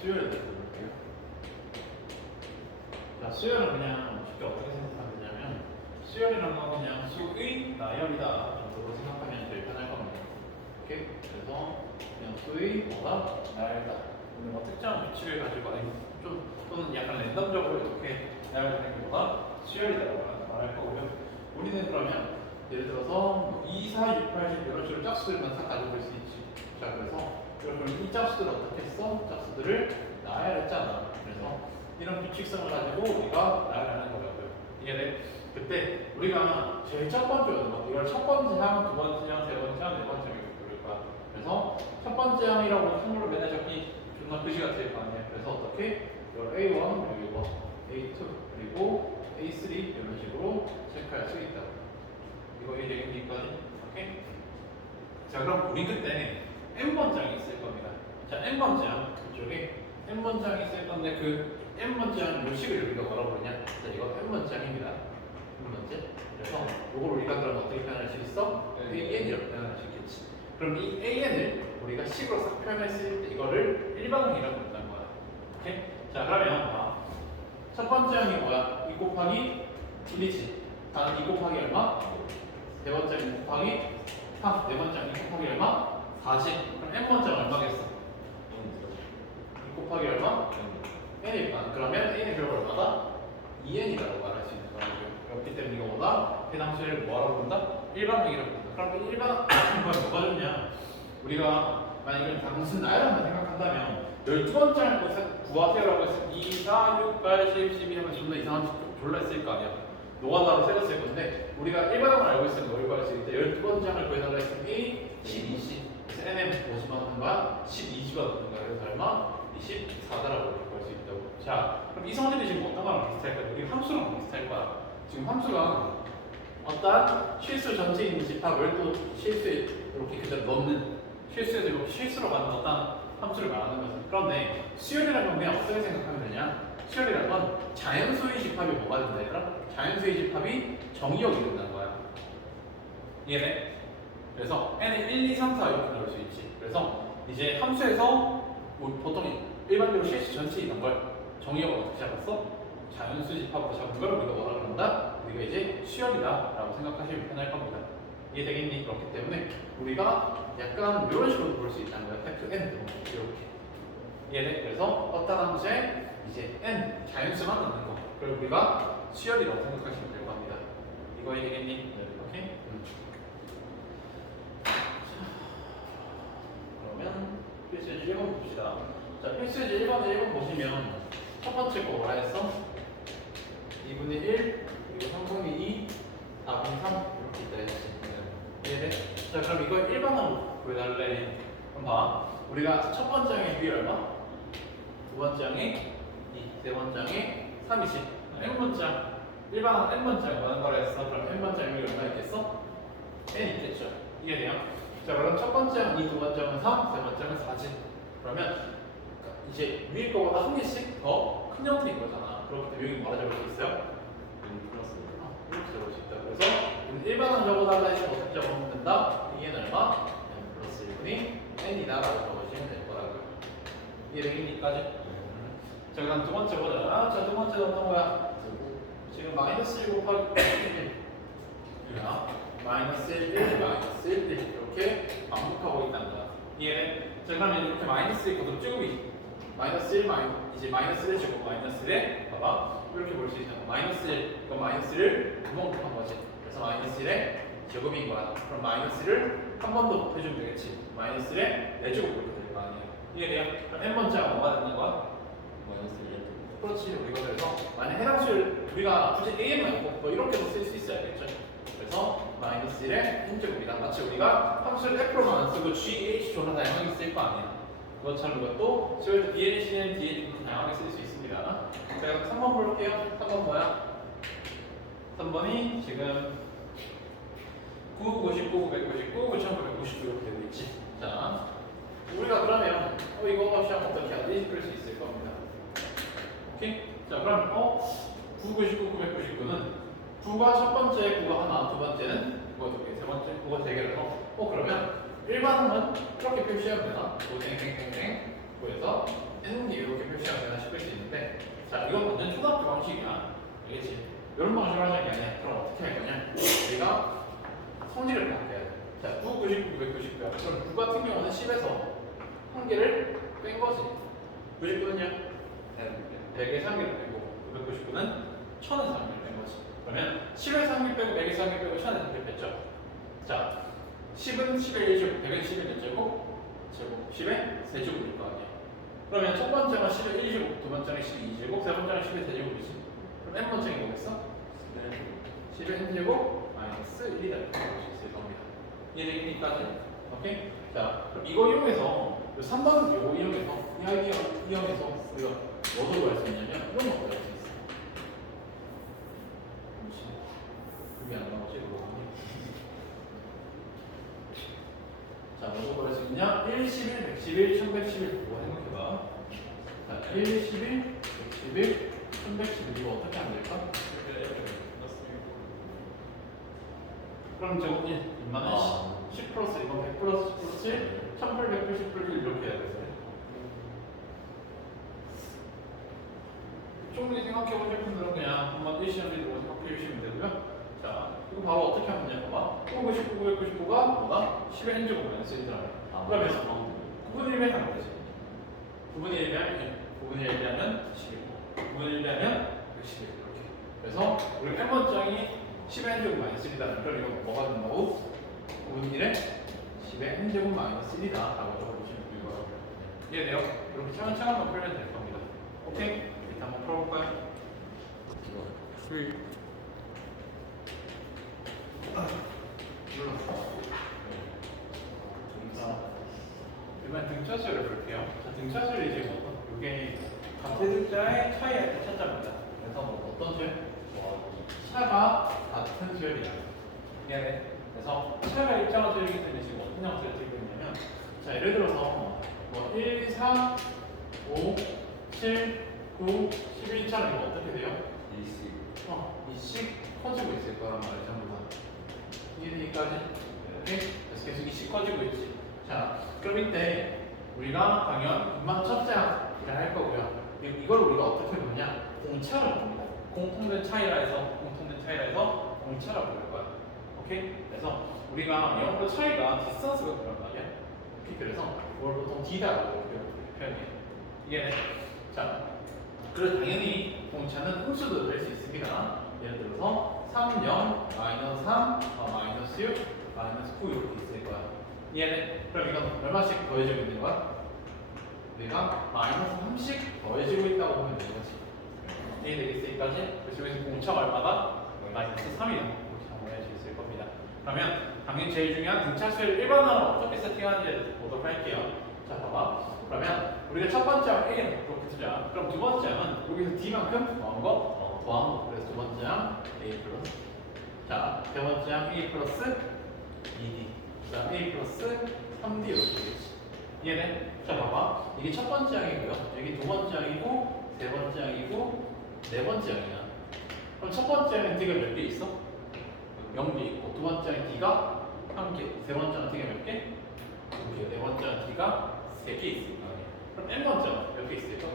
수열에 대해서 볼게요. 자, 수열은 그냥 쉽게 어떻게 생각하면 되냐면 수열이란 건 그냥 수의 나열이다 정도로 생각하면 제일 편할 겁니다. 오케이? 그래서 그냥 수의 뭐가 나열이다. 오늘 뭐 특정한 규칙을 가지고 아니 좀 또는 약간 랜덤적으로 이렇게 나열되는 경우가 수열이다라고 말할 거고요. 우리는 그러면 예를 들어서 2, 4, 6, 8, 10 이런 식으로 짝수들만 싹 가지고 올 수 있지. 자, 그래서 그럼 이 짝수들을 어떻게 써? 짝수들을 나열했잖아. 그래서 이런 규칙성을 가지고 우리가 나열하는 거라고요. 이게 네, 그때 우리가 제일 첫 번째였던 이걸 첫 번째 항, 두 번째 항, 세 번째 항, 네 번째 항 이렇게 부를 거야. 그래서 첫 번째 항이라고 한글로 맨날 적기 존나 그지 같을 거 아니야. 그래서 어떻게? 이걸 A1 그리고 A2 그리고 A3 이런 식으로 체크할 수 있다. 이거 이해되겠니까? 오케이? 자, 그럼 우리 그때 N번장이 있을 겁니다. 자, N번장 이쪽에 N번장이 있을 건데 그 N번장 요식을 우리가 뭐라고 부르냐? 자, 이거 N번장입니다. N번째. 그래서 이걸 우리가 그럼 어떻게 표현할 수 있어? AN이라고 표현할 수 있겠지. 그럼 이 AN을 우리가 식으로 싹 표현했을 때 이거를 일반항이라고 부른다는 거야. 오케이? 자, 그러면 첫 번째 항이 뭐야? 2 곱하기 1이지. 다음 2 곱하기 얼마? 네 번째 2 곱하기 3. 네 번째 2 곱하기 얼마? 40. 그럼 N번째 얼마겠어? 2 곱하기 얼마? N일까? 그러면 N의 결과 얼마다? 2N이라고 말할 수 있는 거라고요. 그렇기 때문에 이거 보다 해당수를 뭐라고 부른다? 일반항이라고 부른다. 그럼 일반항은 뭐가 좋냐? 우리가 만약에 단순 나열만 생각한다면 12번째를 구하세요라고 해서 2, 4, 6, 8, 10, 12 하면 존나 이상한 식 졸라 했을 거 아니야. 노가다로 세렸을 건데 우리가 일반항을 알고 있으면 뭘 구할 수 있대? 12번째를 구해달라 했으면 A, 12C 그래서 NM 50만 하는 거야? 12G가 넣는 거야. 그래서 얼마? 24다라고 구할 수 있다고. 자, 그럼 이 성질이 지금 어떤 거랑 비슷할까? 우리 함수랑 비슷할 거야. 지금 함수가 어떤 실수 전체에 있는 집합을 또 실수에 이렇게 그대로 넣는 실수에도 이렇게 실수로 가는 어떤 함수를 말하는 거죠. 그런데 수열이라는 건 그냥 어떻게 생각하면 되냐? 수열이라는 건 자연수의 집합이 뭐가 된다 얘들아? 자연수의 집합이 정의역이 된다는 거야. 이해돼? 그래서 n은 1, 2, 3, 4 이렇게 나올 수 있지. 그래서 이제 함수에서 보통 일반적으로 실수 전체에 있는 걸 정의역을 어떻게 잡았어? 자연수 집합으로 잡은 걸 우리가 뭐라 그런다? 우리가 이제 수열이다 라고 생각하시면 편할 겁니다. 이해되겠니? 그렇기 때문에 우리가 약간 이런 식으로 볼 수 있다는 거야. 팩트 n도 이렇게. 이해돼? 그래서 어떤 함수에 이제 n 자연수만 넣는 거. 그걸 우리가 수열이라고 생각하시면 될 겁니다. 이거 이해되겠니? 네. 오케이? 그러면 필수지 1번 봅시다. 자, 필수지 1번 보시면 첫 번째 거 뭐라 했어? 2분의 1, 그리고 3분의 2, 4분의 3 이렇게 있다 했지. 이해돼? 자, 그럼 이걸 일반항으로 구해달래. 그럼 봐. 우리가 첫 번째 항의 b 얼마? 두 번째 항의 2, 세 번째 항의 3이지. n번째 항. 일반항 n번째 항 뭐하는 거라 했어? 그럼 n번째 항이 얼마 있겠어? n 있겠죠. 이해돼요? 자, 그럼 첫 번째 항 2, 두 번째 항은 3, 세 번째 항은 4지. 그러면 이제 위에 거보다 한 개씩 더 큰 형태인 거잖아. 그렇기 때문에 여기 뭐라 적을 수 있어요? 플러스 이렇게 적을 수 있다. 그래서 일반항 적어달라 해서 어떻게 적으면 된다? 이게 얼마? n 플러스 1분이 n이다 라고 적으시면 될 거라고요. 이해되겠니까지? 자, 그다음 두 번째 보자. 자, 두 번째 어떤 거야? 지금 마이너스 1 곱하기 1 마이너스 1, 마이너스 1 이렇게 반복하고 있다는 거야. 이해돼? 자, 그러면 이렇게 마이너스 1 거듭 쭈구미 마이너스 1, 이제 마이너스 1 제곱 마이너스 1에 봐봐 이렇게 볼 수 있잖아. 마이너스 1, 이거 마이너스 1을 두 번 곱한 거지. 그래서 마이너스 1의 제곱인 거야. 그럼 마이너스 1을 한 번 더 곱해주면 되겠지. 마이너스 1의 4제곱 이렇게 될 거 아니야. 이해돼요? 그럼 n번째가 뭐가 되는 거야? 마이너스 1. 그렇지. 우리가 그래서 만약 해당수를 우리가 굳이 a만 있고 뭐 이렇게도 쓸 수 있어야겠죠. 그래서 마이너스 1의 n제곱이다. 마치 우리가 함수를 f로만 안 쓰고 g, h 존나 다양하게 쓸 거 아니야. 그것처럼 이것도 지금 DLC는 DLC도 다양하게 쓸 수 있습니다. 자, 3번 볼게요. 3번 뭐야? 3번이 지금 9, 99, 999, 9999 이렇게 되고 있지. 자, 우리가 그러면 이거 시험 어떻게 하지? 그럴 수 있을 겁니다. 오케이? 자, 그럼 9, 99, 999는 9가 첫 번째, 9가 하나, 두 번째는 그거 두 개, 세 세 번째, 그거 대결해서 그러면 일반은 이렇게 표시하면 되나? 땡땡땡땡 그래서 n분기 이렇게 표시하면 되나 싶을 수 있는데 자 이건 완전 초등학교 방식이야 알겠지? 이런 방식으로 하자는 게 아니야. 그럼 어떻게 할 거냐? 우리가 성질을 바꿔야 돼. 자 9, 99, 999야. 그럼 9 같은 경우는 10에서 한 개를 뺀 거지. 99는요? 100에서 한 개를 빼고 999는 1000에서 한 개를 뺀 거지. 그러면 10에서 한 개 빼고 100에서 한 개 빼고 1000에서 한 개 뺐죠. 자 10은 10의 1제곱, 100은 10의 몇 제곱? 제곱 10의 세제곱일 거 아니야. 그러면 첫 번째가 10의 1제곱, 두 번째는 12 제곱, 세 번째는 10의 세제곱이지. 그럼 n 번째는 뭐겠어? 10의 n제곱 마이너스 1이다 이렇게 볼 수 있을 겁니다. 이해되니까지? 오케이? 자 그럼 이거 이용해서 3번은 이거 이용해서 이 아이디어 이용해서 우리가 뭐도 구할 수 있냐면 이런 거 구할 수 있어. 그게 안 나오지? 그거. 자, 뭐도 구할 수 있냐? 1, 11, 111, 1111 그거 생각해봐. 자, 1, 11, 111, 1111 이거 어떻게 하면 될까? 그럼 제곱 1, 인마는 10 플러스 1번 100 플러스 10 플러스 7, 1880 플러스 1 이렇게 해야 되겠네. 충분히 생각해보실 분들은 그냥 한번 일시험으로 생각해 주시면 되고요. 자, 이거 바로 어떻게 하면 되냐? 봐봐. 999, 999가 뭐다? 10의 n제곱 마이너스 1이잖아. 그러면 9분의 1배 하는 거지. 9분의 1배 하면 1, 9분의 1배 하면 11, 9분의 1배 하면 111 이렇게. 그래서 우리 n 번장이 10의 n제곱 마이너스 1이다. 그럼 이거 뭐가 된다고? 9분의 1에 10의 n제곱 마이너스 1이다. 라고 적어주시면 되고요. 이해돼요? 이렇게 차근차근만 풀면 될 겁니다. 오케이? 일단 한번 풀어볼까요? 이번엔 등차수를 볼게요. 자, 등차수를 이제 이게 같은 숫자의 차이를 찾자입니다. 그래서 어떤 수열? 차가 같은 수열이야. 미안해. 그래서 차가 일정한 수열이기 때문에 지금 어떤 형태를 띄고 있냐면 자 예를 들어서 1, 3, 5, 7, 9, 11처럼 이거 어떻게 돼요? 2씩 커지고 있을 거란 말이야 전부 다. 이해되기까지? 이렇게 그래서 계속 2씩 커지고 있지. 자 그럼 이때 우리가 당연 분만 첩자를 할 거고요. 이걸 우리가 어떻게 보냐? 공차를 봅니다. 공통된 차이라 해서 공차라고 부를 거야. 오케이? 그래서 우리가 영어로 차이가 디스턴스가 그런 말이야. 오케이? 그래서 이걸 보통 D다라고 표현해. 이해네? 자, 그래서 당연히 공차는 홀수도 될 수 있습니다. 예를 들어서 3, 0, 마이너스 3, 마이너스 6, 마이너스 9 이렇게 있을 거야. 이해네? 그럼 이건 얼마씩 더해지고 있는 거야? 우리가 마이너스 3씩 더해지고 있다고 보면 되는 거지. 이해되겠어까지? 그래서 여기서 공차가 얼마다? 마이너스 3이다. 이렇게 정리할 수 있을 겁니다. 그러면 당연히 제일 중요한 등차수를 일반화로 어떻게 세팅하는지 보도록 할게요. 자, 봐봐. 그러면 우리가 첫 번째 항 A는 그렇게 쓰자. 그럼 두 번째 항은 여기서 D만큼 더한 거? 더한 거. 그래서 두 번째 항 A 플러스. 자, 세 번째 항 A 플러스 2D. 자, A 플러스 3D 이렇게 되겠지. 이해돼? 자, 봐봐. 이게 첫 번째 항이고요. 여기 두 번째 항이고, 세 번째 항이고, 네 번째 항이야. 그럼 첫 번째 항은 D가 몇 개 있어? 0개 있고, 두 번째 항 D가 1개, 세 번째 항 D가 몇 개? 2개, 네 번째 항 D가 3개 있을까? 그럼 n 번째 몇 개 있을까?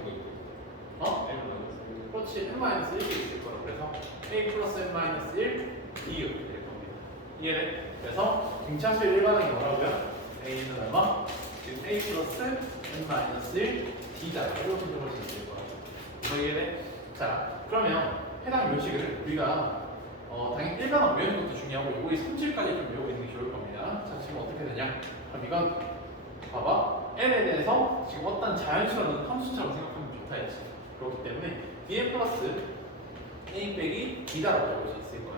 그렇지, n-1개 있을 거라. 그래서 a 플러스 n-1 d 이렇게 될 겁니다. 이해돼? 그래서 등차수의 일반항이 뭐라고요? a는 얼마? 지금 a 플러스 n-1 d다. 이렇게 적을 수 있을 거야. 이거 이해돼? 자, 그러면 해당 묘식을 우리가 당연히 일반항 외우는 것도 중요하고 요거 이 성질까지 좀 외우고 있는 게 좋을 겁니다. 자, 지금 어떻게 되냐? 그럼 이건 봐봐. n에 대해서 지금 어떤 자연스러운 함수처럼 생각하면 좋다 했지. 그렇기 때문에 dn 플러스 a 빼기 d다라고 적을 수 있을 거야.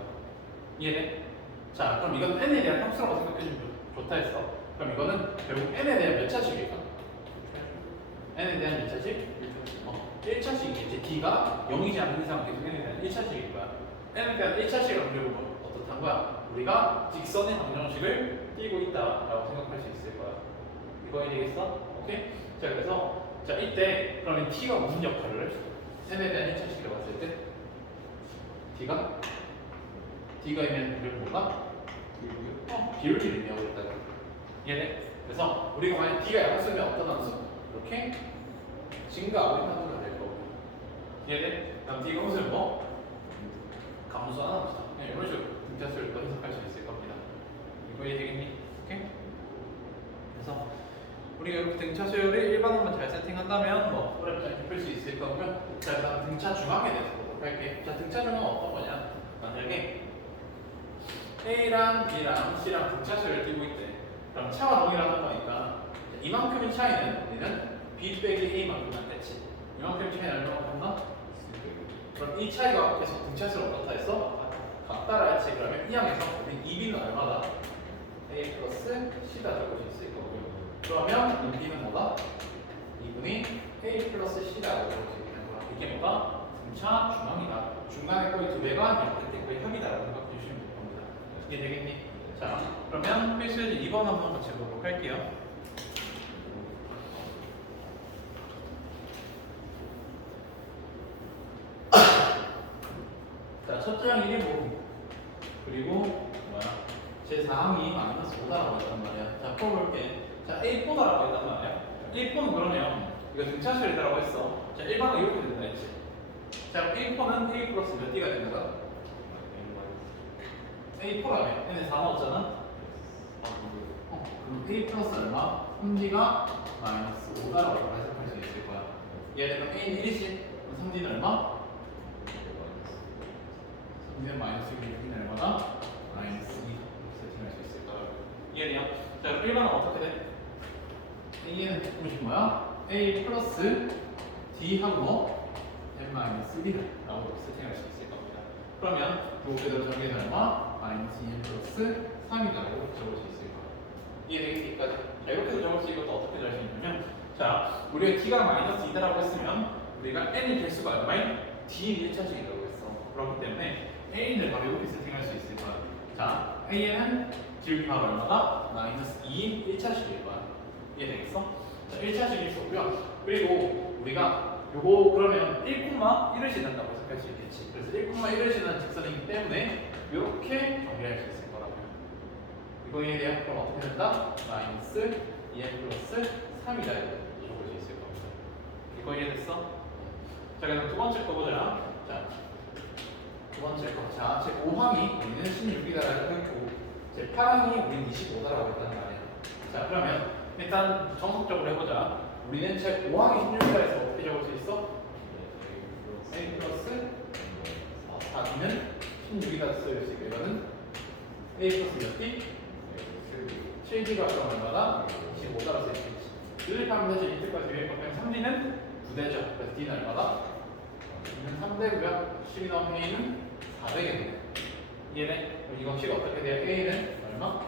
이해돼? 자, 그럼 이건 n에 대한 함수라고 생각해주면 좋다 했어. 그럼 이거는 결국 n에 대한 몇 차식일까? n에 대한 몇 차식? 1차식이겠지. d가 0이지 않는 이상 계속 n에 대한 1차식일 거야. n에 대한 1차식을 결국 어떻단 거야? 우리가 직선의 방정식을 띄고 있다라고 생각할 수 있을 거야. 이거 되겠어? 오케이? 자, 그래서 자 이때 그러면 t가 무슨 역할을 해? n에 대한 1차식이라고 했을 때 D가 이면 이걸 뭐가? 비율을 의미하고 있다. 이해돼? 그래서 우리가 만약 D가 양수면 어떤 함수? 이렇게 증가하고 있는 함수가 될 거고. 이해돼? 그럼 D가 무슨 뭐? 감소하는 함수다. 그냥 이런 식으로 등차수를 또 해석할 수 있을 겁니다. 이거 이해되겠니? 오케이? 그래서 우리가 이렇게 등차수열을 일반어만 잘 세팅한다면 뭐 어렵지 않게 풀 수 있을 거고요. 자, 그다음 등차 중앙에 대해서 보도록 할게. 자, 등차 중앙은 어떤 거냐? 만약에 A랑 B랑 C랑 등차수열을 띄고 있대. 그럼 차와 동일하는 거니까 이만큼의 차이는 우리는 B 빼기 A만큼만 됐지. 이만큼의 차이는 얼마나 같나? 그럼 이 차이가 계속 등차수를 어떻다 했어? 같다라 했지. 그러면 이 항에서 우리 2B는 얼마다? A 플러스 C다 적을 수 있을 거고요. 그러면 이 B는 뭐다? 2분의 A 플러스 C라고 적을 수 있는 거야. 이게 뭐다? 등차 중앙이다. 중간에 거의 두 배가 0대 거의 합이다라고 생각해 주시면 될 겁니다. 이해되겠니? 자, 그러면 필수예제 2번 한번 같이 해보도록 할게요. 자, 첫 장 1이 뭐 그리고 뭐야? 제 4항이 마이너스 5다라고 했단 말이야. 자, 풀어볼게. 자, A4다라고 했단 말이야. A4는 그러면 이거 등차수열이라고 했어. 자, 일반은 이렇게 된다 했지. 자, A4는 A 플러스 몇 D가 되는 거야? A4라며. 얘네 4 넣었잖아? 그럼 A 플러스 얼마? 3D가 마이너스 5다라고 해석할 수 있을 거야. 얘는 그럼 A는 1이지? 그럼 3D는 얼마? 3D는 마이너스 1, 6는 얼마다? 마이너스 2 세팅할 수 있을 거야. 이해돼요? 자, 그럼 1번은 어떻게 돼? A는 무슨 뭐야? A 플러스 D하고 M 마이너스 1이라고 세팅할 수 있을 겁니다. 그러면 요 그대로 정리는 얼마? 마이너스 2M 플러스 3이라고 적을 수 있을 거야. 이해되겠니까지? 자, 이렇게도 적을 수 있고 또 어떻게 적을 수 있냐면, 자, 우리가 D가 마이너스 2다라고 했으면 우리가 N의 개수가 얼마인? D 1차식이라고 했어. 그렇기 때문에 A를 바로 이렇게 세팅할 수 있을 거야. 자, A는 기울기가 얼마다? 마이너스 2 1차식일 거야. 이해되겠어? 자, 1차식일 수 없고요. 그리고 우리가 요거 그러면 1,1을 지난다고 생각할 수 있겠지. 그래서 1,1을 지난 직선이기 때문에 이렇게 정리할 수 있을 거라고요. 이거 이해돼요? 그럼 어떻게 된다? 마이너스 2m 플러스 3이다 이렇게 적을 수 있을 겁니다. 이거 이해됐어? 자, 그럼 두 번째 거 보자. 자, 두 번째 거. 자, 제 5항이 우리는 16이다라고 했고 제 8항이 우리는 25다라고 했단 말이야. 자, 그러면 일단 정석적으로 해보자. 우리는 제 5항이 16이다 해서 어떻게 적을 수 있어? A 플러스 4B는 16이다 쓸 수 있고 이거는 A 플러스 몇 D? 7D가 그럼 얼마다? 25다라 쓸 수 있지. 수립하면 사실 이때까지 유행 거면 3D는 9대죠. 그래서 D는 얼마다? D는 3대고요. 10이 나오면 A는 4대겠네. 이해돼? 그럼 이거 식이 어떻게 돼요? A는 얼마?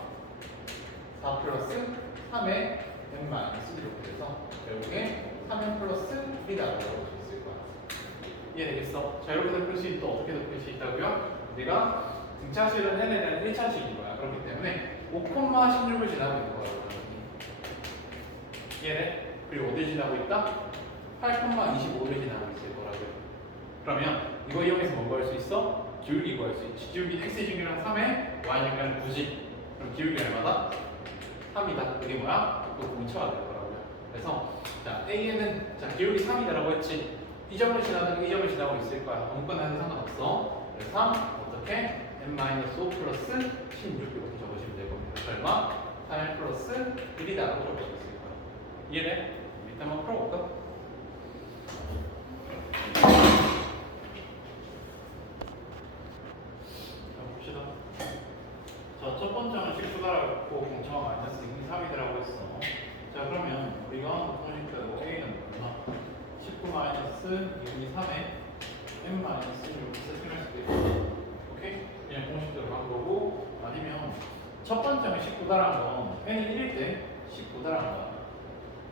4 플러스 3의 M 마이너스 이렇게 돼서 결국에 3M 플러스 1이라고 적을 수 있을 거야. 이해되겠어? 자, 이렇게도 풀 수 있고 또 어떻게도 풀 수 있다고요? 우리가 등차수열은 N에 대한 1차식인 거야. 그렇기 때문에 5,16을 지나고 있는 거야. 이해돼? 그리고 어디 지나고 있다? 8,25를 지나고 있을 거라고요. 그러면 이거 이용해서 뭐 구할 수 있어? 기울기 구할 수 있지. 기울기 x 중이랑 3에 y 중이랑 9지. 그럼 기울기 얼마다? 3이다. 그게 뭐야? 또 공차가 될 거라고요. 그래서 자, A에는 자, 기울기 3이다라고 했지. 이 점을 지나든 이 점을 지나고 있을 거야. 아무거나 해도 상관없어. 그래서 3 어떻게? n-5 플러스 16 이렇게 적으시면 될 겁니다. 얼마? 3 플러스 1이다라고 적을 수 있을 거야. 이해돼? 일단 한번 풀어볼까? 자, 봅시다. 자, 첫 번째는 19다라고 공차가 마이너스 2분의 3이다라고 했어. 자, 그러면 우리가 공식대로 A는 얼마? 19 마이너스 2분의 3에 M 마이너스 6 세팅할 수도 있어. 오케이? 그냥 공식대로 간 거고, 아니면 첫 번째는 19다라는 건 N이 1일 때 19다라는 거야.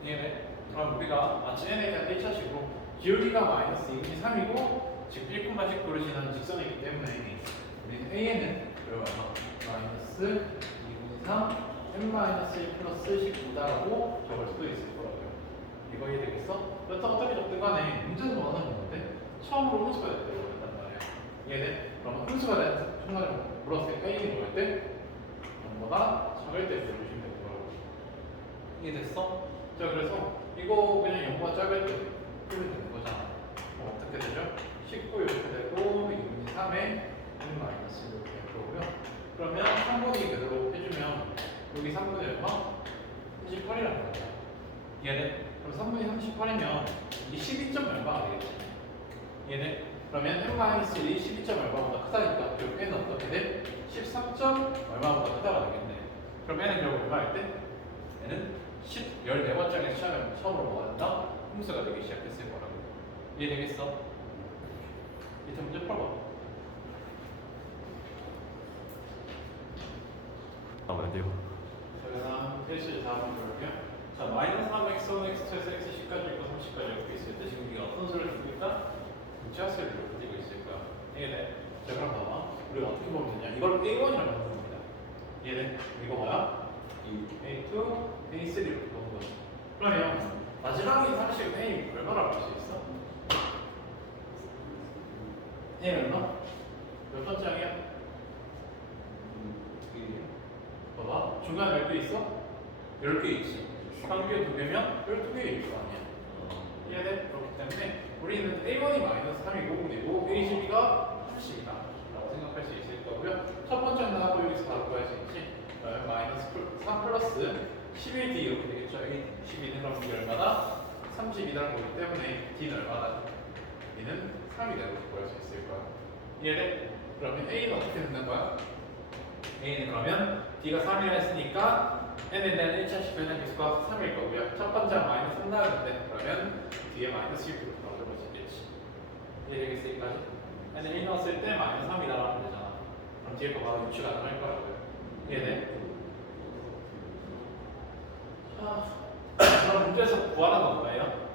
이해돼? 그럼 우리가 마치 N에 대한 1차식으로 기울기가 마이너스 2분의 3이고 즉 1,19를 지나는 직선이기 때문에 우리는 A에는 얼마? 마이너스 2분의 3 M 마이너스 1 플러스 19다라고 적을 수도 있을 거라고요. 이거 이해되겠어? 그렇다고 어떻게 적든 간에 문제에서 원하는 건데 처음으로 음수가 됐다고 한단 말이야. 이해돼? 그럼 음수가 된 순간에 물었을 때 A는 뭐였대? 0보다 작을 때 보여주시면 되는 거라고. 이해됐어? 자, 그래서 이거 그냥 0보다 작을 때 풀면 되는 거잖아. 그럼 어떻게 되죠? 19 이렇게 되고 2분의 3에 1 마이너스 이렇게 될 거고요. 그러면 3분이 그대로 해주면 여기 3분의 얼마? 38이라는 거죠. 이해돼? 그럼 3분이 38이면 이게 12점 얼마가 되겠지? 이해돼? 그러면 n-1이 12점 얼마보다 크다니까 결국 n은 어떻게 돼? 13점 얼마보다 크다가 되겠네. 그럼 n은 결국 얼마일 때? n은 14번째에 처음으로 뭐가 된다? 함수가 되기 시작했을 거라고. 이해되겠어? 밑에 문제 풀어봐. 잠깐만요. 자, 그다음 필수 다음 그러면 자 마이너스 3x, 1x, 2에서 x 10까지 있고 30까지 이렇게 있을 때 지금 네가 어떤 수를 주고 있다? 등차수를 가지고 있을 거야. 이해돼? 자 그럼 봐봐. 우리가 어떻게 보면 되냐? 이걸 A1이라고 하는 겁니다. 이해돼? 이거 뭐야? 이 A2, A3로 보는 거지. 그러면 마지막에 상식 A 얼마나 볼 수 있어? A 얼마? 몇 번째야? 봐봐. 중간에 몇 개 있어? 10개 있지. 평균 2개면 12개일 거 아니야. 이해돼? 그렇기 때문에 우리는 A1이 마이너스 3이고 그리고 A12가 30이다 라고 생각할 수 있을 거고요. 첫 번째는 하고 여기서 바로 구할 수 있지. 그러면 마이너스 3 플러스 11D 이렇게 되겠죠. A12는 그럼 이게 얼마다? 32라는 거기 때문에 D는 얼마다? D는 3이라고 구할 수 있을 거야. 이해돼? 그러면 A는 어떻게 되는 거야? A는 그러면 D가 3이라 했으니까 n에 대한 1차식 변형 계수가 3일 거고요. 첫 번째가 마이너스 3 나왔는데 그러면 뒤에 마이너스 1로 넣어줄 수 있겠지. 이해되겠어? 여기까지? n에 1 넣었을 때 마이너스 3이다 라면 되잖아. 그럼 뒤에 거 바로 유추 가능할 거라고요. 이해돼? 그럼 문제에서 구하라는 건 뭐예요?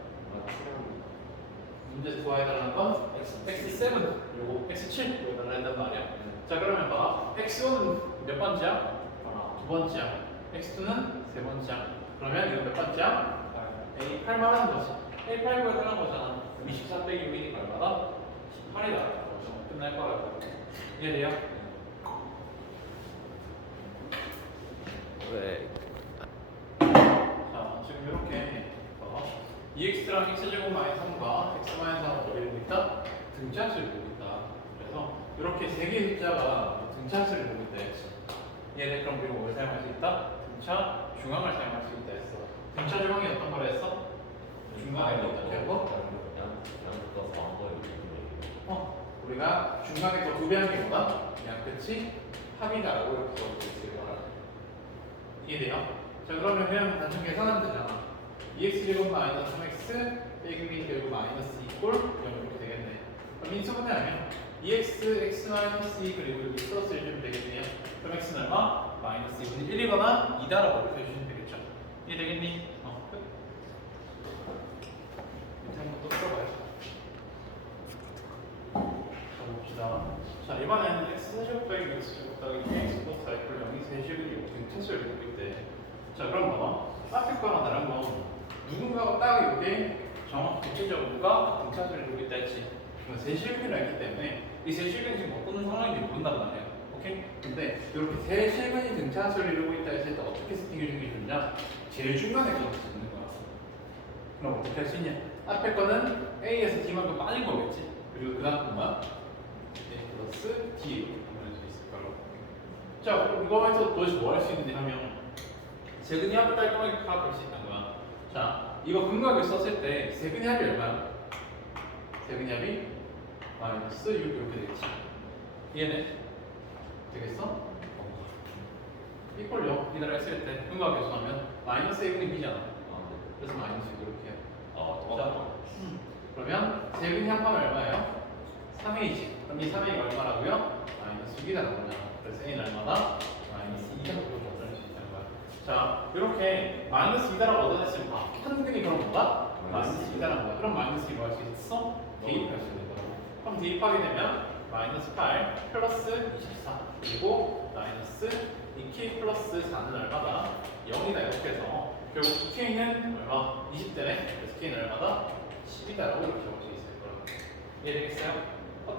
문제에서 구해달라는 건 x7 요거 x7 구해달라 했단 말이야. 자 그러면 봐. x1은 몇 번째야? 두 번째야. x2는 세 번째야. 그러면 이거 몇 번째야? A8 말하는 거지. A8 구해달라는 거잖아. 24 빼기 6이니까 얼마다? 18이다. 끝날 거라고. 이해돼요? 왜? 자 지금 이렇게 봐봐. 2x랑 x제곱 마이너스 3과 x 마이너스 3을 어디를 보고 있다? 등차수를 보고 있다. 그래서 이렇게 세 개의 숫자가 등차수를 보고 있다 했지. 얘네 그럼 우리가 뭘 사용할 수 있다? 등차 중앙을 사용할 수 있다 했어. 등차 중앙이 어떤 걸 했어? 중앙에 어떻게 하고? 우리가 중간에 거 두 배 한 게 뭐다? 그냥 끝이 합이다라고 이렇게 적을 수 있을 거라. 이해돼요? 자 그러면 그냥 단순 계산하면 되잖아. 2x 제곱 마이너스 3x 빼기 결국 마이너스 2 꼴 0 이렇게 되겠네. 그럼 인수분해하면 2x, x 마이너스 2 그리고 여기 플러스 1 주면 되겠네요. 그럼 x는 얼마? 마이너스 2분의 1이거나 2다라고 이렇게 해주시면 되겠죠. 이해되겠니? 끝. 밑에 한번 또 풀어봐요. 자 봅시다. 자 이번에는 x 세제곱 빼기 x 제곱 더하기 x 플러스 4 이퀄 0이 세제곱이고 등차수를 보고 있대. 자 그럼 봐봐. 앞에 거랑 다른 건 누군가가 딱 이렇게 정확히 구체적으로가 등차수를 보고 있다 했지. 이건 세실근이라 했기 때문에 이 세실근이 지금 어떤 상황인지 모른단 말이야. 오케이? 근데 이렇게 세실근이 등차수를 이루고 있다 했을 때 어떻게 세팅을 해주냐? 제일 중간에 거를 짓는 거야. 그럼 어떻게 할 수 있냐? 앞에 거는 A에서 D만큼 빠진 거겠지. 그리고 그 다음 거만 A 플러스 D로 보낼 수 있을 거라고. 자 그럼 이거에서 도대체 뭐 할 수 있는지 하면 세근이 합을 깔끔하게 파악할 수 있다는 거야. 자 이거 근각을 썼을 때 세근이 합이 얼마야? 세근이 합이 마이너스 6 이렇게 되겠지. 이해돼? 되겠어? 이꼴 0 이대로 했을 때 근각 계수하면 마이너스 1분의 b잖아. 그래서 마이너스 6 이렇게 해요. 자, 그러면 세근이 합하면 얼마예요? 3a지. 그럼 이 3a가 얼마라고요? 마이너스 6이다 나오냐. 그래서 a는 얼마다? 마이너스 2가 얻어낼 수 있다는 거야. 자, 이렇게 마이너스 2다라고 얻어냈으면 한 근이 그럼 뭐다? 마이너스 2다라는 거야. 그럼 마이너스 2로 할 수 있어? 대입할 수 있는 거라고. 그럼 대입하게 되면 마이너스 8 플러스 24 그리고 마이너스 2k 플러스 4는 얼마다? 0이다 이렇게 해서 결국 k는 얼마? 20대네. 그래서 k는 얼마다? 10이다라고 이렇게 적을 수 있을 거라고. 이해되겠어요? 컷.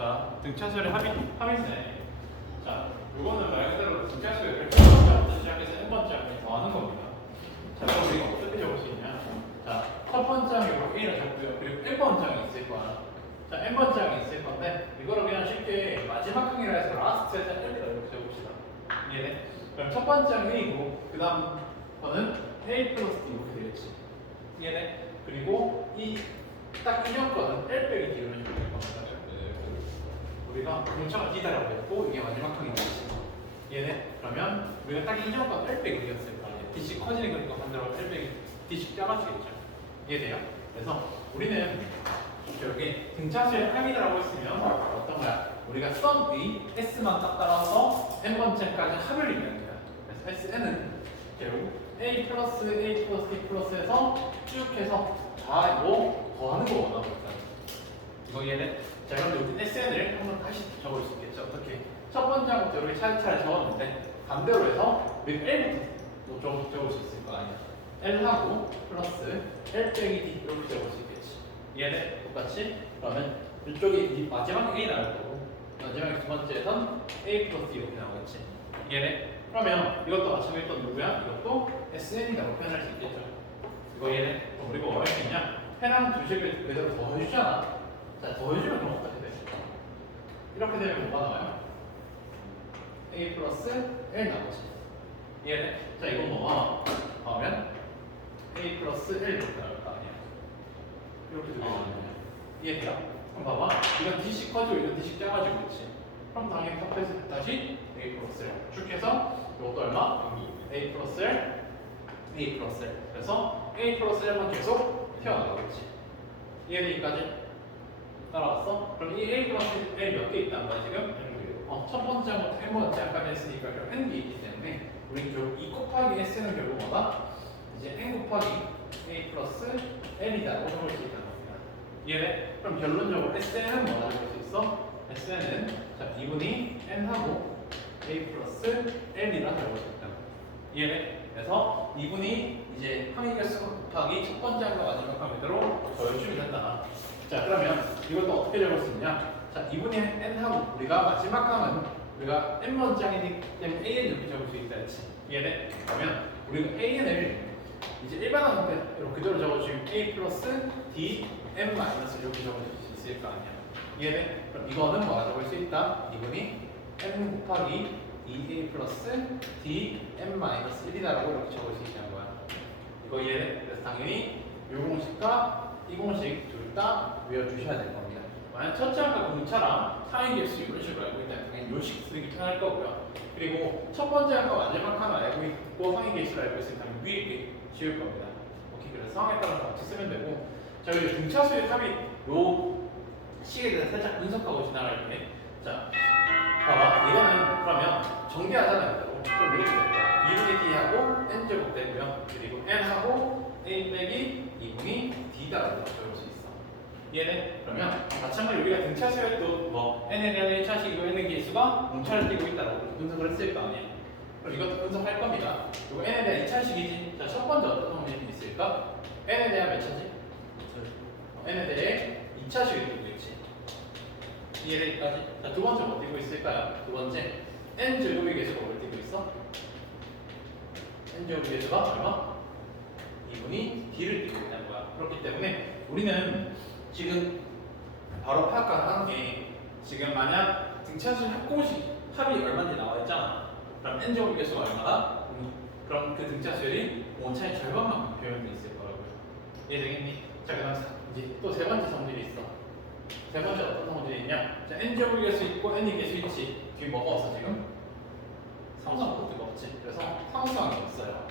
자, 등차수열의 합이네. 자, 이거는 말 그대로 등차수열을 1번째부터 시작해서 n번째 항에 더하는 겁니다. 자, 그럼 우리가 어떻게 적을 수 있냐? 자, 첫 번째 항에 A를 적고요. 그리고 n번째 항이 있을 거야. 자, n번째 항이 있을 건데 이거를 그냥 쉽게 마지막 항이라 해서 라스트에서 L이라 이렇게 적읍시다. 이해돼? 그럼 첫 번째 항이 A고 그 다음 거는 A 플러스 D 이렇게 되겠지. 이해돼? 그리고 딱 인형 거는 L 빼기 D 이런 식으로 될 겁니다. 우리가 공차가 D다라고 했고 이게 마지막 항이 되겠지. 이해돼? 그러면 우리가 딱 인형 거 L 빼기 D였을 거 아니야. D씩 커지는 거니까 반대로 L 빼기 D씩 작아지겠죠. 이해돼요? 그래서 우리는 여기 등차수의 합이라고 했으면 어떤 거야? 우리가 sum V, S만 딱 따라서 n번째까지 합을 얘기합니다. 그래서 Sn은 결국 A 플러스 D 플러스에서 쭉 해서 다 이거 더하는 거 원하고 있다. 이거 이해돼? 자, 그럼 여기 SN을 한번 다시 적을 수 있겠죠? 어떻게? 첫 번째하고 이렇게 차례차례 적었는데 반대로 해서 우리 L부터 적을 수 있을 거 아니야? L하고 플러스 L 빼기 D 이렇게 적을 수 있겠지. 얘네 똑같이 그러면 이쪽이 마지막 A 나올 거고 마지막 두 번째에선 A 플러스 D 이렇게 나오겠지. 얘네 그러면 이것도 마찬가지로 또 누구야? 이것도 SN이라고 표현할 수 있겠죠. 이거 얘네 그럼 우리가 뭐 할 수 있냐? 해랑 두 식을 그대로 더해주잖아. 자, 더해주면 그럼 어떻게 돼? 이렇게 되면 뭐가 나와요? A 플러스 L 나오지. 얘네 자, 이건 뭐가 나오면 A 플러스 L 이렇게 나올 거 아니야. 이렇게 되게 되거든요. 이해돼요? 그럼 봐봐. 이건 D씩 커지고 이건 D씩 작아지고 있지. 그럼 당연히 탑에서 다시 A 플러스 L 쭉 해서 이것도 얼마? A 플러스 L A 플러스 L 그래서 A 플러스 L만 계속 튀어나가겠지. 이해되기까지? 따라왔어? 그럼 이 A 플러스 L 몇 개 있단 말이야 지금? 첫 번째부터 n번째 아까 했으니까 결국 n개 있기 때문에 우리 결국 2 곱하기 S는 결국 뭐다? 이제 n 곱하기 A 플러스 L이다라고 적을 수 있다는 겁니다. 이해돼? 그럼 결론적으로 SN은 뭐라고 적을 수 있어? SN은 자 2분의 N하고 A 플러스 L이라 적을 수 있다. 이해돼? 그래서 2분의 이제 항의 개수 곱하기 첫 번째 항과 마지막 항대로 더해주면 된다. 자, 그러면 이것도 어떻게 적을 수 있냐? 자, 2분의 N하고 우리가 마지막 항은 우리가 N번째 항이기 때문에 AN 이렇게 적을 수 있다 했지. 이해돼? 그러면 우리가 AN을 이제 일반항 형태로 그대로 적어주면 A 플러스 D M 마이너스 이렇게 적어줄 수 있을 거 아니야. 이해돼? 그럼 이거는 뭐가 적을 수 있다? 2분의 M 곱하기 2A 플러스 D M 마이너스 1이다라고 이렇게 적을 수 있다는 거야. 이거 이해돼? 그래서 당연히 이 공식과 이 공식 둘 다 외워주셔야 될 겁니다. 만약 첫째 항과 공차랑 상위 개수 이런 식으로 알고 있다면 당연히 요식 쓰는 게 편할 거고요. 그리고 첫 번째 항과 마지막 항을 알고 있고 상위 개수를 알고 있으면 위에 게 쉬울 겁니다. 오케이, 그래서 상황에 따라서 같이 쓰면 되고, 자, 이제 등차수의 합이 요 식에 대해서 살짝 분석하고 지나갈 때, 자, 봐봐, 이거는 그러면 정리하잖아요. 그럼 이렇게 될 거야. 2분의 D하고 N 제곱 되고요. 그리고 N하고 A 빼기 2분의 D다라고 적을 수 있어. 얘는 그러면 마찬가지로 우리가 등차수열도 뭐 N에 대한 1차식이고 N의 개수가 공차를 띄고 있다라고 분석을 했을 거 아니에요. 그럼 이것도 분석할 겁니다. 이거 N에 대한 2차식이지. 자, 첫 번째 어떤 성질이 있을까? N에 대한 몇 차식? N에 대해 2차식이 되고 있지. 이해되기까지? 자, 두 번째 뭐 띄고 있을까요? 두 번째 N 제곱의 개수가 뭘 띄고 있어? N 제곱의 개수가 얼마? 2분이 D를 띄고 있다는 거야. 그렇기 때문에 우리는 지금 바로 파악하는 게 지금 만약 등차수 합공식 합이 얼마인지 나와 있잖아. 그럼 n 제곱 개수가 얼마다? 그럼 그 등차수열이 오차의 절반만큼 표현돼 있을 거라고요. 이해되겠니? 자, 그다음 이제 또 세 번째 성질이 있어. 세 번째 어떤 성질이 있냐? 자, n 제곱 개수 있고 n이 개수 있지. 뒤에 뭐가 없어 지금? 상수항 코드가 없지. 그래서 상수항이 없어요.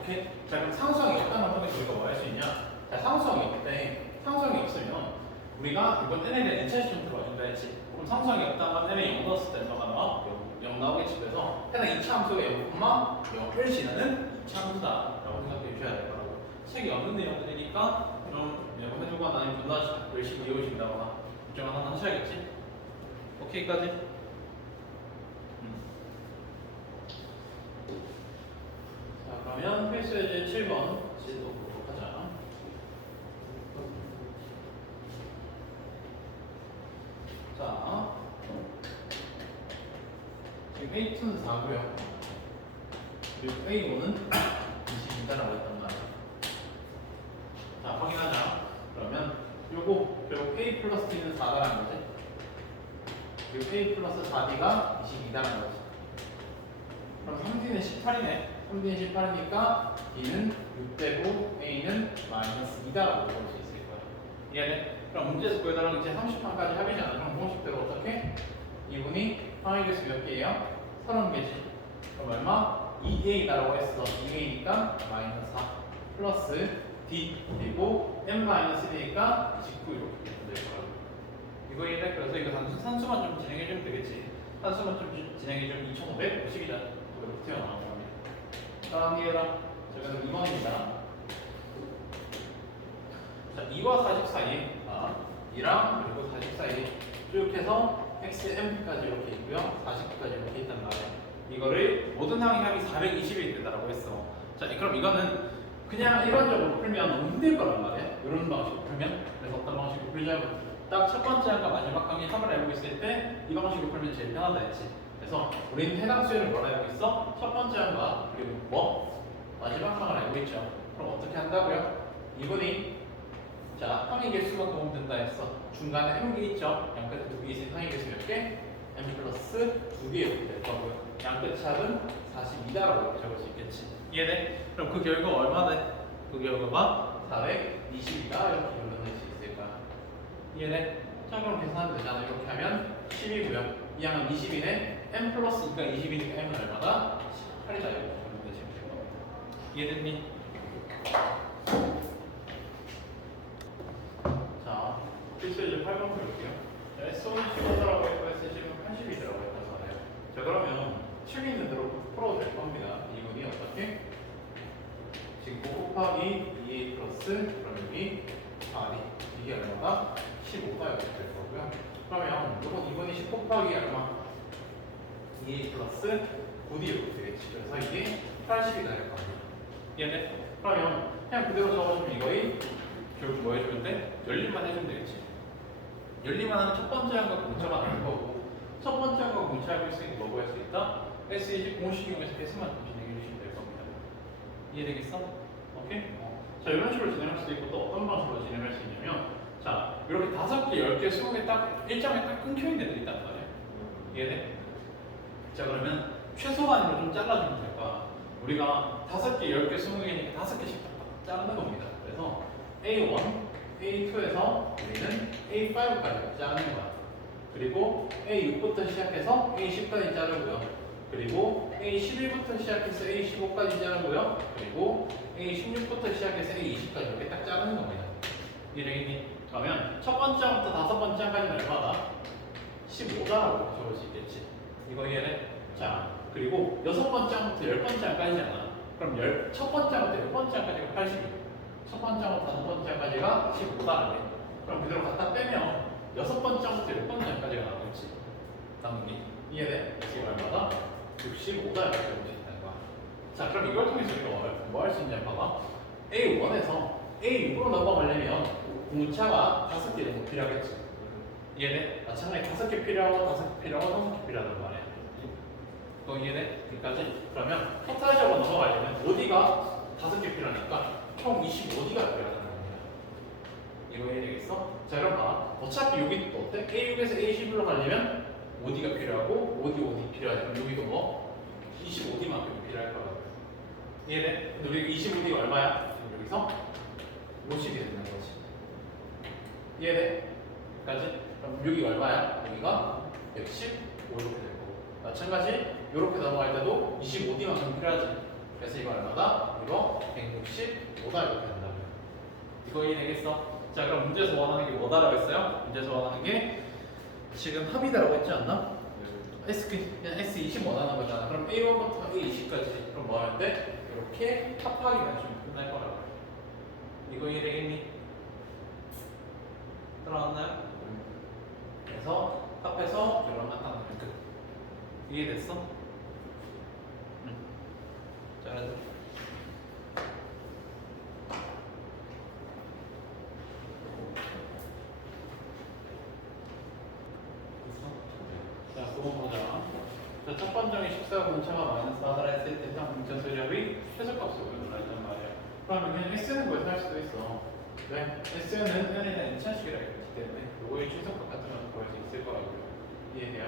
오케이? 자, 그럼 상수항이 없다는 걸 통해서 우리가 뭐 할 수 있냐? 자, 상수항이 없대. 상수항이 없으면 우리가 이번 n에 대한 n차식 좀 들어준다 했지. 그럼 상수항이 없다면 n에 0 넣었을 때 뭐가 나와? 0 나오겠지. 그래서 해당 2차 함수가 0,0을 지나는 2차 함수다라고 생각해 주셔야 될 거라고. 책이 없는 내용들이니까 그럼 메모해두거나 아니면 전화 열심히 이어오신다거나 결정 하나 하셔야겠지. 오케이까지? 자, 그러면 필수예제 7번 시도 보도록 하자. 지금 A2는 4고요. 그리고 A1은 22다라고 했단 말이야. 자, 확인하자. 그러면 요거 결국 A 플러스 D는 4다라는 거지. 그리고 A 플러스 4D가 22다라는 거지. 그럼 3D는 18이네. 3D는 18이니까 D는 6되고 A는 마이너스 2다라고 볼 수 있을 거야. 이해돼? 그럼 문제에서 보여달라는 게 이제 30판까지 합이잖아. 그럼 공식대로 어떻게? 이분이 항의 개수 몇 개예요? 30개지. 그럼 얼마? 2A라고 했어. 2A니까 마이너스 4 플러스 D 그리고 M-1이니까 29 이렇게 될 거라고. 이거 이해? 그래서 이거 산수만 좀 진행해주면 되겠지. 산수만 좀 진행해주면 2550이다. 이렇게 튀어나온 겁니다. 다음 이해라. 저희는 2번입니다. 자, 2와 40 사이, 2랑 그리고 40 사이 쭉 해서 XM까지 이렇게 있고요. 40까지 이렇게 있단 말이에요. 이거를 모든 항의 합이 420일 된다고 했어. 자, 그럼 이거는 그냥 일반적으로 풀면 너무 힘들 거란 말이야. 이런 방식으로 풀면. 그래서 어떤 방식으로 풀자면 딱 첫 번째 항과 마지막 항의 합을 알고 있을 때 이 방식으로 풀면 제일 편하다 했지. 그래서 우리는 해당 수열을 뭘 알고 있어? 첫 번째 항과 그리고 뭐? 마지막 항을 알고 있죠. 그럼 어떻게 한다고요? 이분이 자, 항의 개수만 도움 된다 했어. 중간에 m개 있죠? 양끝에 2개 있으니 항의 개수 몇 개? m 플러스 2개 이렇게 될 거고요. 양끝 합은 42다라고 이렇게 적을 수 있겠지. 이해돼? 그럼 그 결과 얼마 돼? 그 결과가 420이다 이렇게 결론낼 수 있을 거야. 이해돼? 자, 그럼 계산하면 되잖아. 이렇게 하면 10이고요. 이 항은 20이네. m 플러스 2가 20이니까 m은 얼마다? 18이다 이렇게 결론내시면 될 겁니다. 이해됐니? 필수 이제 8번 볼게요. S1은 15더라고 했고 S10은 80이더라고 했어서 말이에요. 자, 그러면 책 있는 대로 풀어도 될 겁니다. 이분이 어떻게? 지금 5 곱하기 2a 플러스 그럼 여기 4d 이게 얼마다? 15가 이렇게 될 거고요. 그러면 이분이 10 곱하기 얼마? 2a 플러스 9d 이렇게 되겠지. 그래서 이게 80이다 될 겁니다. 이해돼? 그러면 그냥 그대로 적어주면 이거의 결국 뭐 해주면 돼? 열림만 해주면 되겠지. 열림만 하면 첫 번째 항과 공차만 할 거고 첫 번째 항과 공차하고 있으니까 뭐고 할 수 있다? S20 공식 이용해서 S만 좀 진행해 주시면 될 겁니다. 이해되겠어? 오케이? 자, 이런 식으로 진행할 수도 있고 또 어떤 방식으로 진행할 수 있냐면 자, 이렇게 5개, 10개, 20개 딱 일정에 딱 끊겨있는 애들이 있단 말이야. 이해돼? 자, 그러면 최소한으로 좀 잘라주면 될 거야. 우리가 5개, 10개, 20개니까 5개씩 딱 자르는 겁니다. 그래서 A1, A2에서 우리는 A5까지 자르는 거야. 그리고 A6부터 시작해서 A10까지 자르고요. 그리고 A11부터 시작해서 A15까지 자르고요. 그리고 A16부터 시작해서 A20까지 이렇게 딱 자르는 겁니다. 이해되겠니? 그러면 첫 번째 항부터 다섯 번째 항까지는 얼마다? 15다라고 적을 수 있겠지. 이거 이해돼? 자, 그리고 여섯 번째 항부터 열 번째 항까지잖아. 그럼 첫 번째 항부터 열 번째 항까지가 80이고 첫 번째 항부터 다섯 번째 항까지가 15다라네. 그럼 그대로 갖다 빼면 여섯 번째 항부터 열 번째 항까지가 나오겠지. 남은 게 이해돼? 그래서 얼마다? 65다 이렇게 볼 수 있다는 거야. 자, 그럼 이걸 통해서 우리가 뭐 할 수 있냐 봐봐. A1에서 A6으로 넘어가려면 공차가 5개 정도 필요하겠지. 이해돼? 마찬가지 5개 필요하고 5개 필요하고 6개 필요하단 말이야. 또 이해돼? 여기까지? 그러면 토탈적으로 넘어가려면 어디가 5개 필요하니까 총 25D가 필요하다는 겁니다. 이거 이해되겠어? 자, 그럼 봐. 어차피 여기 또 어때? A6에서 A11로 가려면 5D가 필요하고 5D, 5D 필요하지. 그럼 여기도 뭐? 25D만큼 필요할 거라고. 이해돼? 근데 우리 25D가 얼마야? 지금 여기서 50이 되는 거지. 이해돼? 여기까지? 그럼 여기가 얼마야? 여기가 115 이렇게 될 거고. 마찬가지 이렇게 넘어갈 때도 25D만큼 필요하지. 그래서 이거 얼마다? 이거 165다 이렇게 된다고요. 이거 이해되겠어? 자, 그럼 문제에서 원하는 게 뭐다라고 했어요? 문제에서 원하는 게 지금 합이다라고 했지 않나? 그냥 S20 원하는 거잖아. 그럼 A1부터 A20까지 그럼 뭐 하는데? 이렇게 합하기만 좀 끝날 거라고. 이거 이해되겠니? 들어왔나요? 그래서 합해서 결론만 나타나면 끝. 이해됐어? 응. 잘하죠? 됐어? 자, 또 보자. 자, 첫 번째이 14 공차가 마이너스 4라 했을 때 해당 공차 수렴이 최소값으로 변화했단 말이야. 그러면 그냥 S는 구해서 할 수도 있어. 왜? S는 n에 대한 인차식이라고 했기 때문에 요거의 최소값 같은 건 구할 수 있을 거라고요. 이해돼요?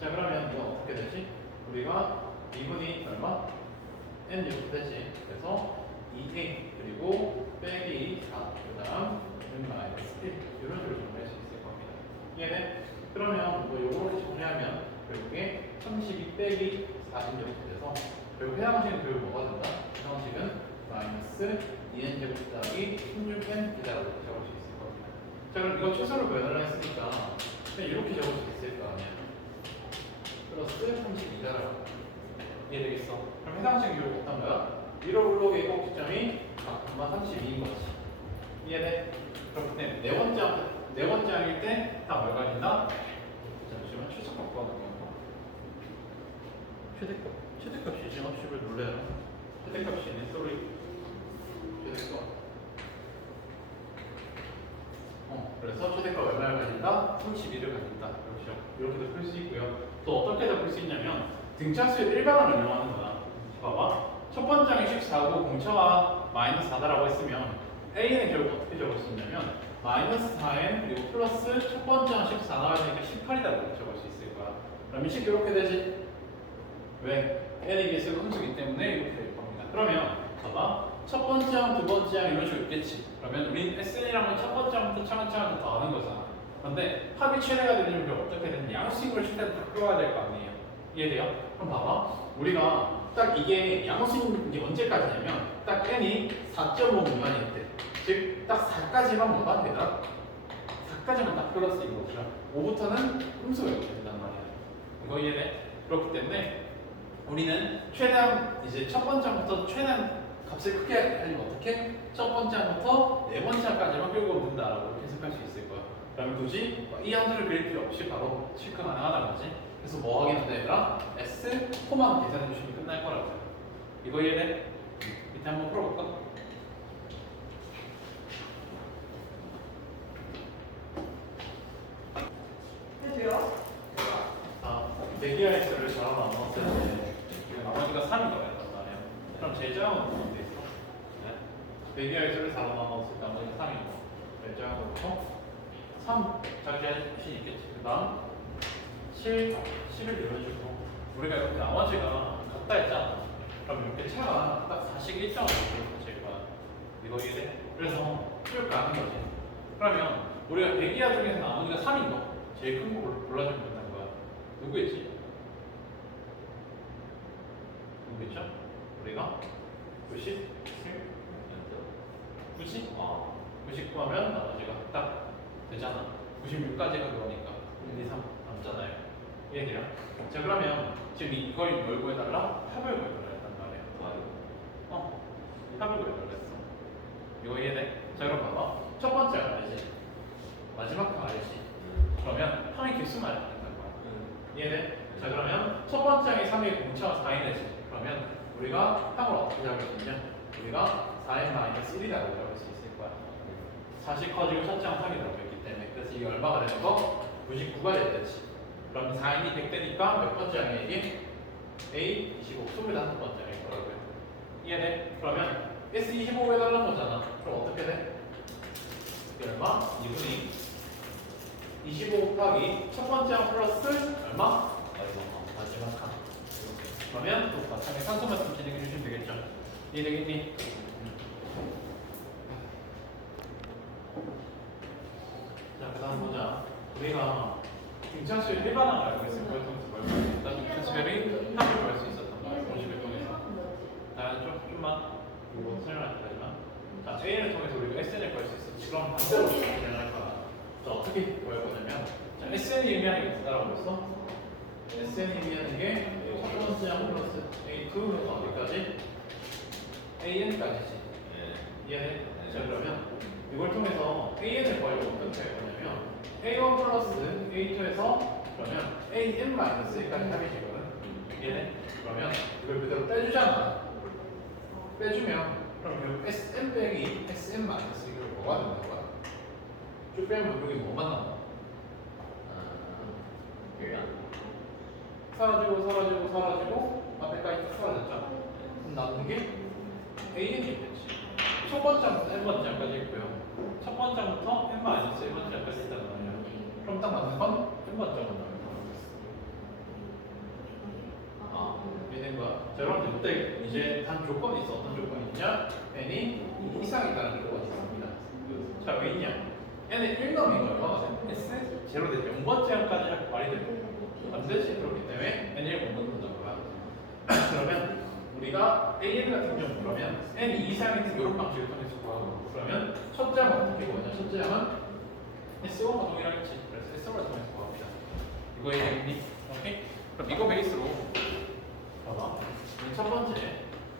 자, 그러면 이거 어떻게 되지? 우리가 2분이 얼마? n 이렇게 되지. 그래서 2a 그리고 빼기 4 그 다음 n 마이너스 1 이런 식으로 정리할 수 있을 겁니다. 이해돼? 그러면 뭐 요거를 정리하면 결국에 32 빼기 40 이렇게 돼서 결국 해당식은 결국 뭐가 된다? 해당식은 마이너스 2n 제곱 더하기 16n 기다라고 적을 수 있을 겁니다. 자, 그럼 이거 최소로 변화를 했으니까 그냥 이렇게 적을 수 있을 거 아니야. 플러스 32다라고. 이해되겠어? 그럼 해당식 결국 어떤 거야? 1호 블록의 꼭지점이 각각만 32인 거지. 이해돼? 그렇기 때문에 네 번째 항일 때 다 뭘 가진다? 잠시만 최소값 구하는 거. 최대값이 지금 합식을 눌러요. 최대값이네. 쏘리. 최대값. 그래서 최대값 얼마를 가진다? 32를 가진다. 그렇죠. 이렇게도 풀 수 있고요. 또 어떻게도 풀 수 있냐면 등차수의 일반을 이용하는 거야. 봐봐. 첫 번째 항이 14고 공차가 마이너스 4다라고 했으면 A는 결국 어떻게 적을 수 있냐면 마이너스 4n 그리고 플러스 첫 번째 항 14 나와야 되니까 18이라고 적을 수 있을 거야. 그럼 이 식 이렇게 되지? 왜? n이 계속 함수이기 때문에 이렇게 될 겁니다. 그러면 봐봐. 첫 번째 항, 두 번째 항 이런 식으로 있겠지. 그러면 우린 SN이랑은 첫 번째 항부터 차근차근 더하는 거잖아. 그런데 합이 최대가 되려면 그럼 어떻게 되는 양수인걸 최대한 다 끌어야 될 거 아니에요. 이해돼요? 그럼 봐봐. 우리가 딱 이게 양수인 게 언제까지냐면 딱 n이 4.5 미만일 때. 즉, 딱 4까지만 뭐가 되다? 4까지만 딱 플러스 이거 보자. 5부터는 음수가 이렇게 된단 말이야. 이거 이해돼? 그렇기 때문에 우리는 최대한 이제 첫 번째부터 최대한 값을 크게 하려면 어떻게? 첫 번째부터 네 번째까지만 끌고 온다라고 이렇게 해석할 수 있을 거야. 그러면 굳이 이 함수를 그릴 필요 없이 바로 체크 가능하다는 거지. 그래서 뭐 확인한다 얘들아? S 코만 계산해 주시면 끝날 거라고요. 이거 이해돼? 밑에 한번 풀어볼까? 해줘요? 대기할 X를 좌우로 나눴을 때 나머지가 3이 더했단 말이에요. 그럼 제자항은 어떻게 있어? 대기할 X를 좌우로 나눴을 때 나머지가 3이고 제자항은 그렇고 3 자기 수 있겠지. 그 다음 7, 10을 늘려주고 우리가 이렇게 나머지가 같다 했잖아. 그럼 이렇게 차가 딱 4식 일정을 이렇게 거야. 이거 이해돼? 그래서 쭉 가는 거지. 그러면 우리가 대기하 중에서 나머지가 3인 거 제일 큰 거 골라주면 된다는 거야. 누구였지? 누구였죠? 우리가 97? 90? 99 하면 나머지가 딱 되잖아. 96까지가 그거니까 1, 2, 3 남잖아요. 이해돼요? 자, 그러면 지금 이걸 뭘 구해달라? 합을 구해달라 했단 말이에요. 합을 구해달라 했어. 이거 이해돼? 자, 그럼 봐봐. 첫 번째 알지? 마지막 항 알지? 그러면 항의 개수만 알면 된다는 거야. 이해돼? 자, 그러면 첫 번째 항이 3의 공차가 4인이지. 그러면 우리가 항을 어떻게 잡을 수 있냐? 우리가 4n-1이라고 잡을 수 있을 거야. 40 커지고 첫째 항 3이 들어있기 때문에. 그래서 이게 얼마가 되는 거? 99가 됐지. 그럼 4인이 100되니까 몇 번째 항이 이게? A 25, 25번째 항일 거라고요. 이해돼? 그러면 S25 해달라는 거잖아. 그럼 어떻게 돼? 이게 얼마? 2분의 25 곱하기 첫 번째 항 플러스 얼마? 마지막 항. 그러면 또 마찬가지 산수 말씀 진행해 주시면 되겠죠. 이해되겠니? 자, 그 다음 보자. 우리가 등차수의 일반항을 알고 있을 거예요. 등차수별이 합을 구할 수 있었단 말이야. 공식을 통해서. 자, 좀만 이거 설명할 때까지만. 자, A를 통해서 우리가 SN을 구할 수 있었지. 그럼 반대로 진행할 거야. 자, 어떻게 구할 거냐면, 자, SN이 의미하는 게 뭐다라고 했어? SN이 의미하는 게 첫 번째 항 플러스 A2 어디까지? AN까지지. 이해해? 자, 그러면 이걸 통해서 AN을 구하려고 어떻게 할 거냐면 A1 플러스 A2에서 그러면 AN-1까지 합의지거든. 이해해? 그러면 이걸 그대로 빼주잖아. 빼주면 그럼 결국 SM 빼기 SM 마이너스 이걸 뭐가 된다는 거야? 쭉 빼면 여기 뭐만 남아? 사라지고 앞에까지 딱 사라졌죠. 그럼 남는 게 AN이 됐지. 첫 번째부터 n번째까지 있고요. 첫 번째부터 n-1번째까지 있단 말이야. 그럼 딱 남는 건 n번째만 남는 거야. 이해된 거야. 자, 여러분들 이때 이제 단 조건이 있어. 어떤 조건이 있냐? n이 2 이상 있다는 조건이 있습니다. 자, 왜 있냐? n의 1넘인 얼마가 돼? s 제로 대 0번째까지 말이 돼. 안 되지. 그렇기 때문에 n을 못 넣는다는 거야. 그러면 우리가 an 같은 경우 그러면 n 2 이상이 된 이런 방식을 통해서 구하고 그러면 첫째 항은 어떻게 구하냐? 첫째 항은 s1과 동일하겠지. 그래서 s1을 통해서 구합니다. 이거 이해했니? 오케이? 그럼 이거 베이스로 봐봐. 첫 번째,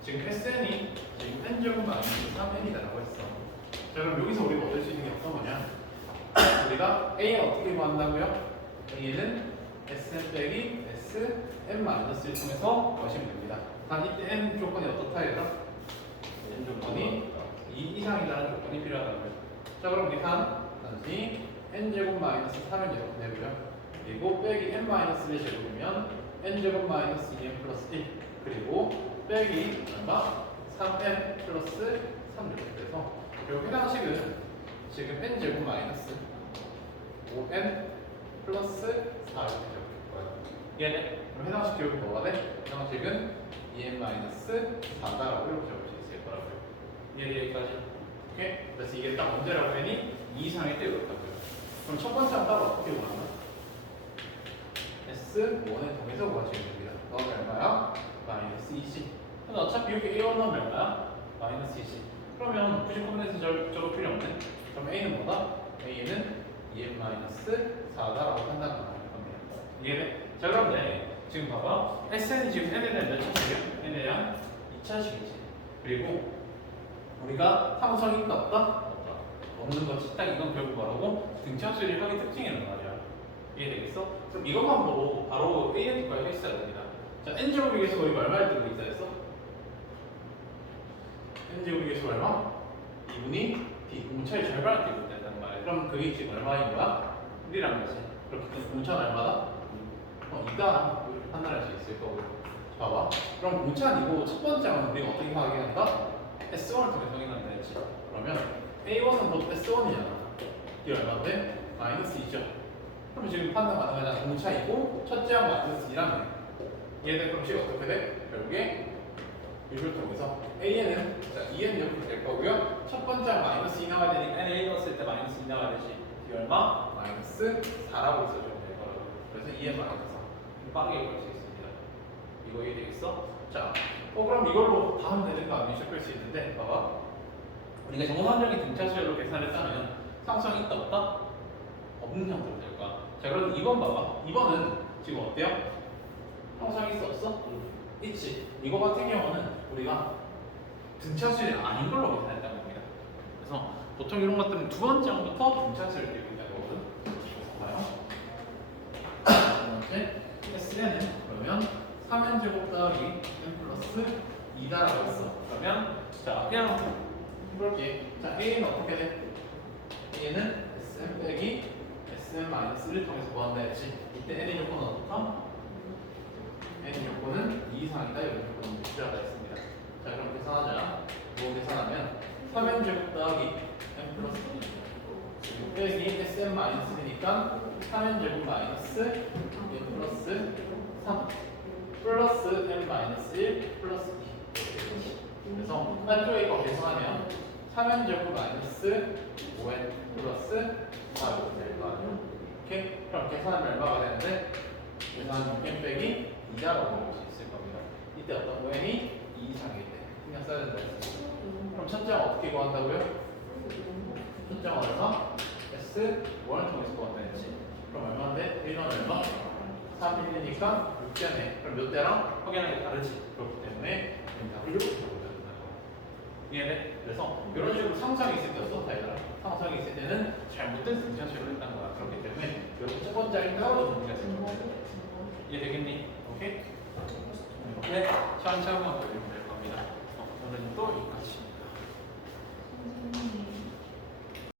지금 SN이 지금 n제곱 마이너스 3n이다라고 했어. 자, 그럼 여기서 우리가 얻을 수 있는 게 어떤 거냐? 우리가 A는 어떻게 구한다고요? A는 Sn 빼기 Sn-1을 통해서 구하시면 됩니다. 단 이때 n 조건이 어떻다 얘들아? n 조건이 2 이상이라는 조건이 필요하다고요. 자, 그럼 우리 단순히 n제곱 마이너스 3을 이렇게 내고요. 그리고 빼기 n-1을 제곱이면 n제곱 마이너스 2n 플러스 1 그리고 빼기 얼마? 3n 플러스 3 이렇게 돼서 이 해당식은 지금 n제곱 마이너스 5n 플러스 4 이렇게 적을 거예요. 이해돼? 그럼 해당식 기록이 뭐가 돼? 해당식은 2n 마이너스 4다라고 이렇게 적을 수 있을 거라고요. 이해돼? 여기까지? 오케이? 그래서 이게 딱 언제라고 했니? 2 이상일 때 이렇다고요. 그럼 첫 번째 한 따로 어떻게 구하나? S1의 통해서 구하시면 됩니다. 넣으면 얼마야? 마이너스 20. 근데 어차피 여기 A1 넣으면 얼마야? 마이너스 20. 그러면 굳이 컴퓨터에서 적을 필요 없네. 그럼 A는 뭐다? A는 2n 마이너스 4다라고 판단을 할 겁니다. 이해돼? 자, 그런데 지금 봐봐. SN이 지금 n에 대한 몇 차식이야? n에 대한 2차식이지. 그리고 우리가 상성이 있다 없다? 없다. 없는 거지. 딱 이건 결국 뭐라고? 등차 수열이 특징이란 말이야. 이해되겠어? 그럼 이것만 보고 바로 AN 구하기 있어야 됩니다. 자, n제곱에 계속 우리가 얼마를 뜨고 있다 했어? n제곱에 계속 얼마? 2분의 d. 공차의 절반을 뜨고 있다는 말이야. 그럼 그게 지금 얼마인 거야? 1이란 거지. 그렇기 때문에 공차는 얼마다? 2다. 이렇게 판단할 수 있을 거고. 봐봐. 그럼 공차는 이거 첫 번째는 우리가 어떻게 확인한다? S1을 통해서 확인한다 했지. 그러면 A1은 뭐 S1이잖아. 이게 얼마인데? 마이너스 2죠. 그럼 지금 판단 가능하잖아. 공차이고 첫째 항 마이너스 2라면 얘는 그럼 지금 어떻게 돼? 결국에 이걸 통해서 AN은 2n 이렇게 될 거고요. 첫 번째 항 마이너스 2 나와야 되니까 n A 넣었을 때 마이너스 2 나와야 되지. 이 얼마? 마이너스 4라고 있어주면 될 거라고. 그래서 2n 마이너스 4. 빠르게 볼 수 있습니다. 이거 이해되겠어? 자, 그럼 이걸로 다 하면 되는 거 아니면 시작할 수 있는데 봐봐. 우리가 정상적인 등차수열로 계산을 했다면 상성이 있다 없다? 없는 형태로 될 거야. 자, 그럼 2번 봐봐. 2번은 지금 어때요? 형상이 있어 없어? 있지. 이거 같은 경우는 우리가 등차수열이 아닌 걸로 계산했다는 겁니다. 그래서 보통 이런 것들은 두 번째 항부터 등차수열을 띄고 있다는 거거든. 봐요. 두 번째 SN은 그러면 3n제곱 더하기 n 플러스 2다라고 했어. 그러면 자, 그냥 해볼게. 자, A는 어떻게 돼? A는 SN 빼기 Sn-1을 통해서 구한다 했지. 이때 n의 조건은 어떨까? n의 조건은 2 이상이다. 이런 조건은 필요하다 했습니다. 자, 그럼 계산하자. 뭐 계산하면 3n제곱 더하기 n 플러스 2 빼기 Sn-1이니까 3n제곱 마이너스 n 플러스 3 플러스 n-1 플러스 2. 그래서 한쪽에 이거 계산하면 3n제곱 마이너스 5n 플러스 4로 될 거 아니에요? 오케이? 그럼 계산하면 얼마가 되는데? 계산하면 6n 빼기 2자라고 볼 수 있을 겁니다. 이때 어떤 5n이 2 이상일 때 신경 써야 된다 했어요. 그럼 첫째 항 어떻게 구한다고요? 첫째 항 얼마? S1을 통해서 구한다 했지. 그럼 얼마인데? 1은 얼마? 3이니까 6대네. 그럼 몇 대랑 확연하게 다르지. 그렇기 때문에 W를 적어줘야 된다고. 이해돼? 그래서 이런 식으로 상상이 있을 때 어떻다 얘들아? 상상이 있을 때는 잘못된 등차수열을 했다는 거야. 그렇기 때문에 여기 첫 번째 항이 따로 정리가 되는 거야. 이해되겠니? 오케이? 이렇게 차근차근 돌리면 될 겁니다. 오늘은 또 여기까지.